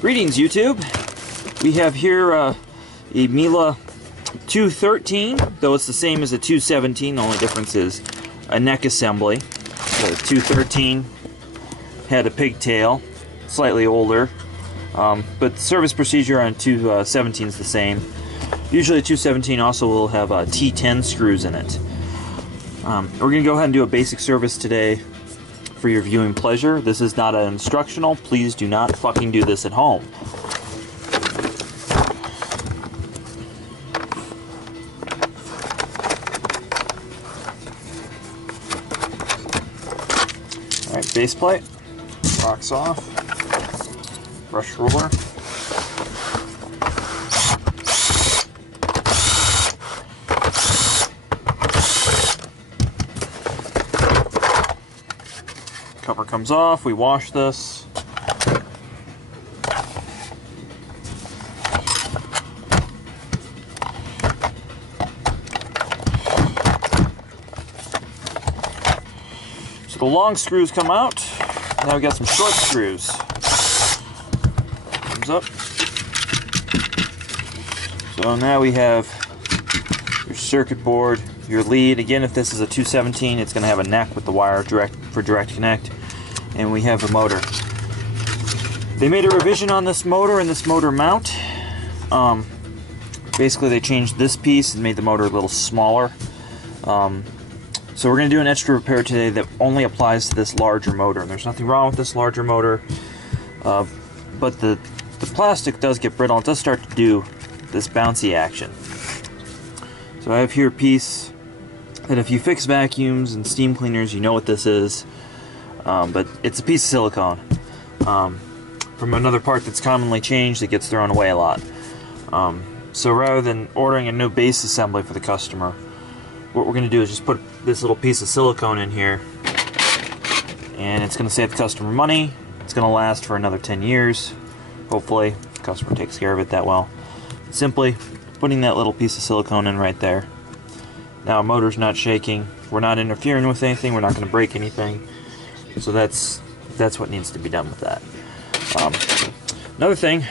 Greetings, YouTube. We have here a Miele 213, though it's the same as a 217. The only difference is a neck assembly. The 213 had a pigtail, slightly older, but the service procedure on 217 is the same. Usually a 217 also will have T10 screws in it. We're going to go ahead and do a basic service today for your viewing pleasure. This is not an instructional. Please do not fucking do this at home. Alright, base plate, rocks off, brush roller. Cover comes off, we wash this. So the long screws come out. Now we got some short screws. Comes up. So now we have your circuit board, your lead. Again, if this is a 217, it's going to have a neck with the wire for direct connect. And we have a motor. They made a revision on this motor and this motor mount. Basically, they changed this piece and made the motor a little smaller. So we're going to do an extra repair today that only applies to this larger motor. And there's nothing wrong with this larger motor, but the plastic does get brittle. It does start to do this bouncy action. So I have here a piece that if you fix vacuums and steam cleaners, you know what this is. But it's a piece of silicone from another part that's commonly changed that gets thrown away a lot. So rather than ordering a new base assembly for the customer, what we're going to do is just put this little piece of silicone in here, and it's going to save the customer money. It's going to last for another 10 years. Hopefully the customer takes care of it that well. Simply putting that little piece of silicone in right there. Now our motor's not shaking. We're not interfering with anything. We're not going to break anything. So that's what needs to be done with that. Another thing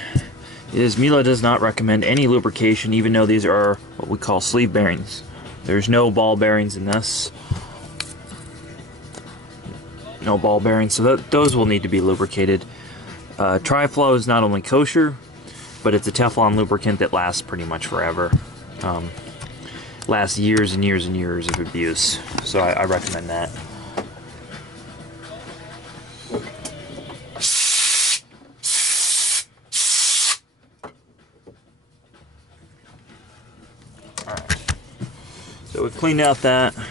is Miele does not recommend any lubrication, even though these are what we call sleeve bearings. There's no ball bearings in this. No ball bearings, so those will need to be lubricated. Tri-Flow is not only kosher, but it's a Teflon lubricant that lasts pretty much forever. Lasts years and years and years of abuse. So I recommend that. So we've cleaned out that. A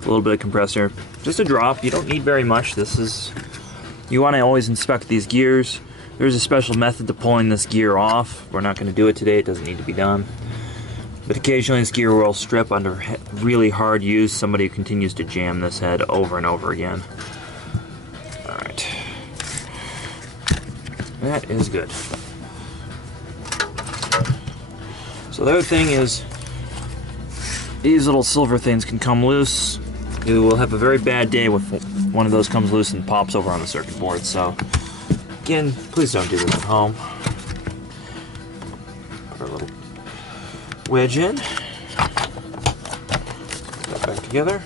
little bit of compressor. Just a drop. You don't need very much. You want to always inspect these gears. There's a special method to pulling this gear off. We're not going to do it today. It doesn't need to be done. But occasionally this gear will strip under really hard use. Somebody continues to jam this head over and over again. Alright. That is good. So the other thing is, these little silver things can come loose. You will have a very bad day if one of those comes loose and pops over on the circuit board. So, again, please don't do this at home. Put our little wedge in. Put that back together.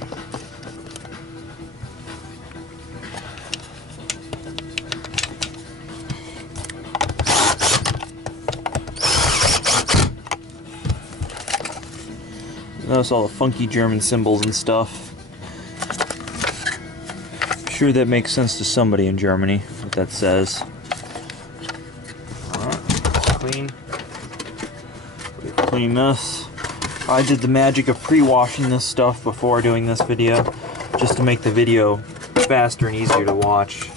Notice all the funky German symbols and stuff. I'm sure that makes sense to somebody in Germany, what that says. Alright, clean this. I did the magic of pre-washing this stuff before doing this video, just to make the video faster and easier to watch.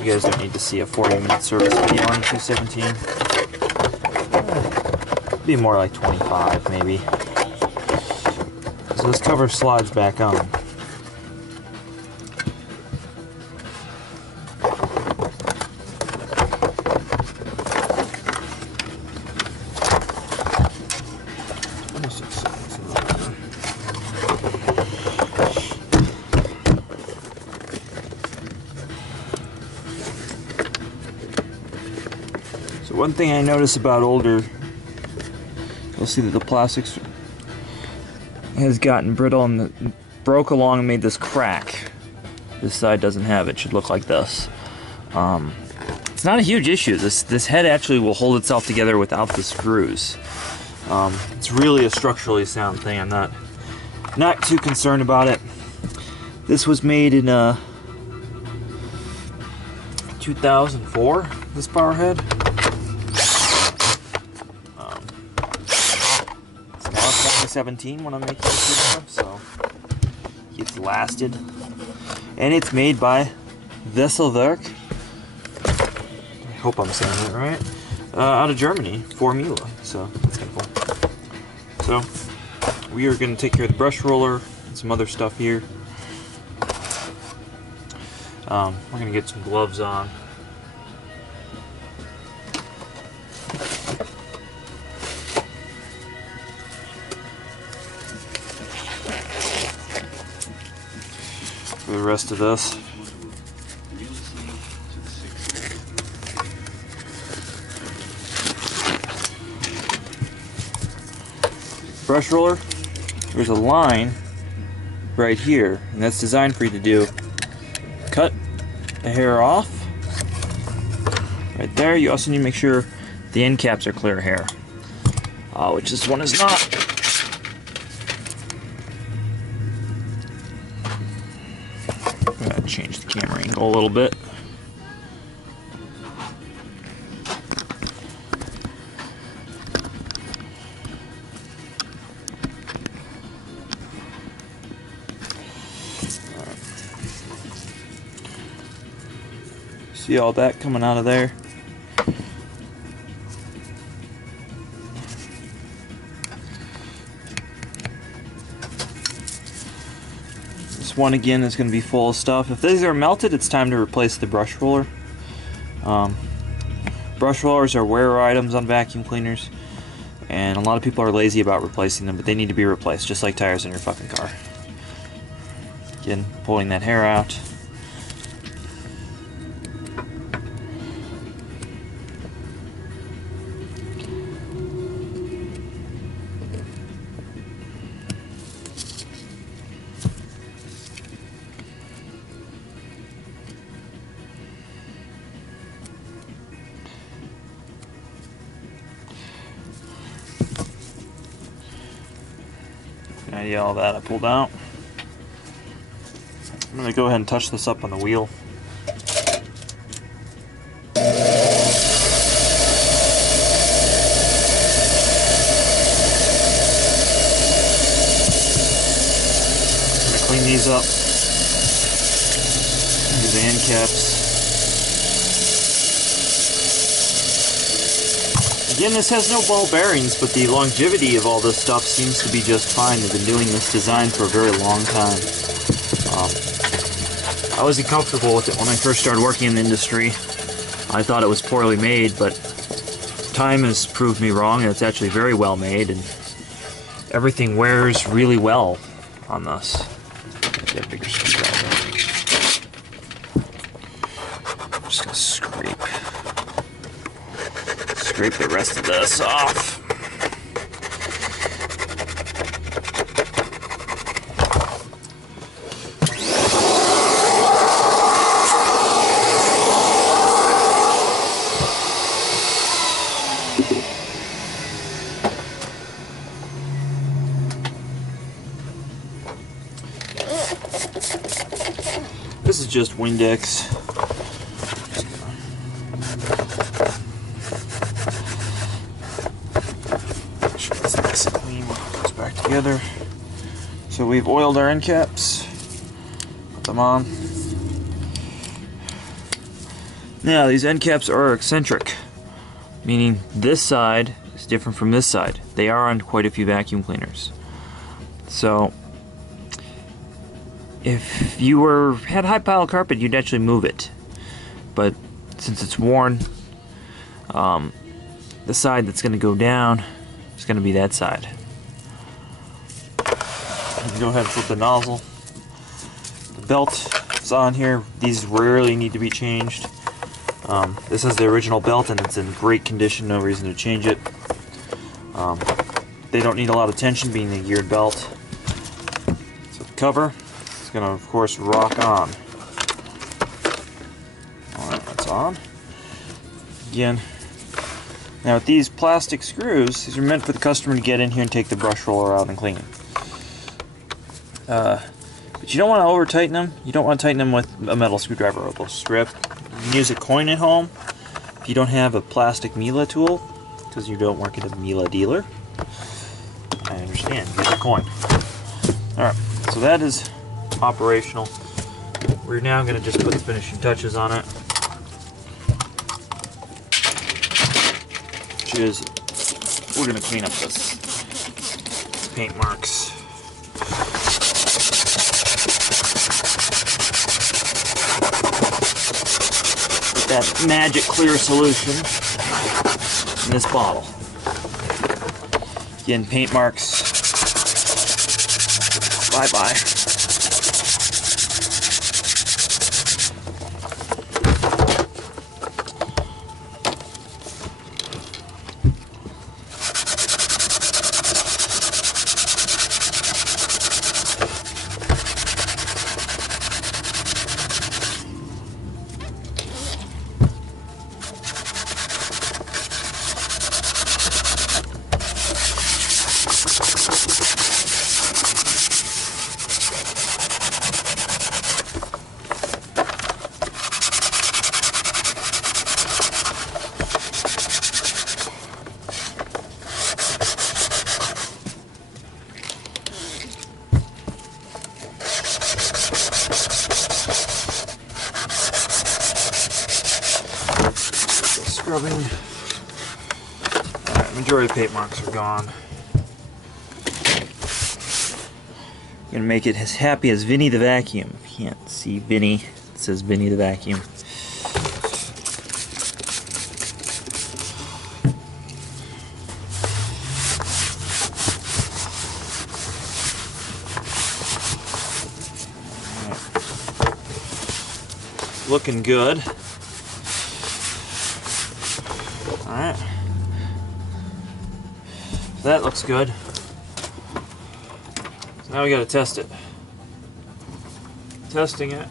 You guys don't need to see a 40-minute service video on the 217. It'd be more like 25, maybe. So this cover slides back on. So one thing I notice about older, you'll see that the plastics has gotten brittle and broke along and made this crack. This side doesn't have it. Should look like this. It's not a huge issue. This head actually will hold itself together without the screws. It's really a structurally sound thing. I'm not too concerned about it. This was made in 2004. This power head. It's now 2017 when I'm making this video, so it's lasted. And it's made by Wesselwerk. I hope I'm saying that right. Out of Germany for Miele, so that's kind of cool. So we are going to take care of the brush roller and some other stuff here. We're going to get some gloves on. For the rest of this. Brush roller, there's a line right here, and that's designed for you to do cut the hair off right there. You also need to make sure the end caps are clear hair, which this one is not. I'm gonna change the camera angle a little bit. See all that coming out of there? This one again is going to be full of stuff. If these are melted, it's time to replace the brush roller. Brush rollers are wear items on vacuum cleaners, and a lot of people are lazy about replacing them, but they need to be replaced, just like tires in your fucking car. Again, pulling that hair out. Idea all that I pulled out. I'm going to go ahead and touch this up on the wheel. I'm going to clean these up. These are the end caps. Again, this has no ball bearings, but the longevity of all this stuff seems to be just fine. They've been doing this design for a very long time. I wasn't comfortable with it when I first started working in the industry. I thought it was poorly made, but time has proved me wrong, and it's actually very well made, and everything wears really well on this. Get a bigger screwdriver. I'm just gonna scrape the rest of this off. This is just Windex. Together. So we've oiled our end caps, put them on. Now these end caps are eccentric, meaning this side is different from this side. They are on quite a few vacuum cleaners. So if you had high pile carpet, you'd actually move it, but since it's worn, the side that's going to go down is going to be that side. Go ahead and flip the nozzle. The belt is on here. These rarely need to be changed. This is the original belt and it's in great condition, no reason to change it. They don't need a lot of tension being a geared belt. So the cover is going to, of course, rock on. Alright, that's on. Again, now with these plastic screws, these are meant for the customer to get in here and take the brush roller out and clean it. But you don't want to over tighten them. You don't want to tighten them with a metal screwdriver or they'll strip. You can use a coin at home if you don't have a plastic Miele tool, because you don't work at a Miele dealer. I understand, use a coin. Alright, so that is operational. We're now going to just put the finishing touches on it. Which is, we're going to clean up this paint marks. That magic clear solution in this bottle. Again, paint marks. Bye-bye. Scrubbing. Alright, majority of paint marks are gone. I'm gonna make it as happy as Vinny the Vacuum. If you can't see Vinny, it says Vinny the Vacuum. Right. Looking good. Alright. That looks good. So now we gotta test it. Testing it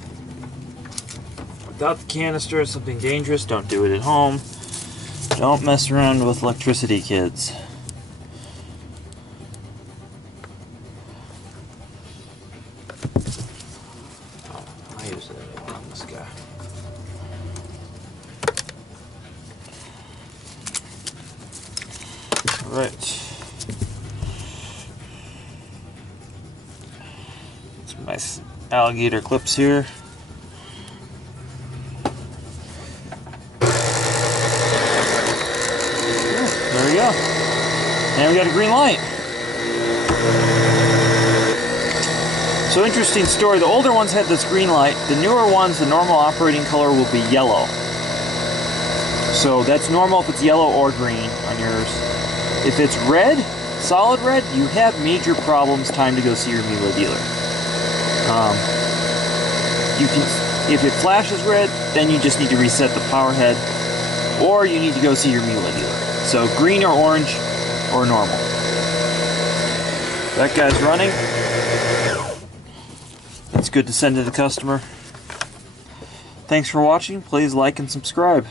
without the canister is something dangerous. Don't do it at home. Don't mess around with electricity, kids. I use it on this guy. Alright. Some nice alligator clips here. There we go. And we got a green light. So interesting story. The older ones had this green light. The newer ones, the normal operating color will be yellow. So that's normal if it's yellow or green on yours. If it's red, solid red, you have major problems. Time to go see your Miele dealer. If it flashes red, then you just need to reset the power head, or you need to go see your Miele dealer. So green or orange or normal. That guy's running. That's good to send to the customer. Thanks for watching. Please like and subscribe.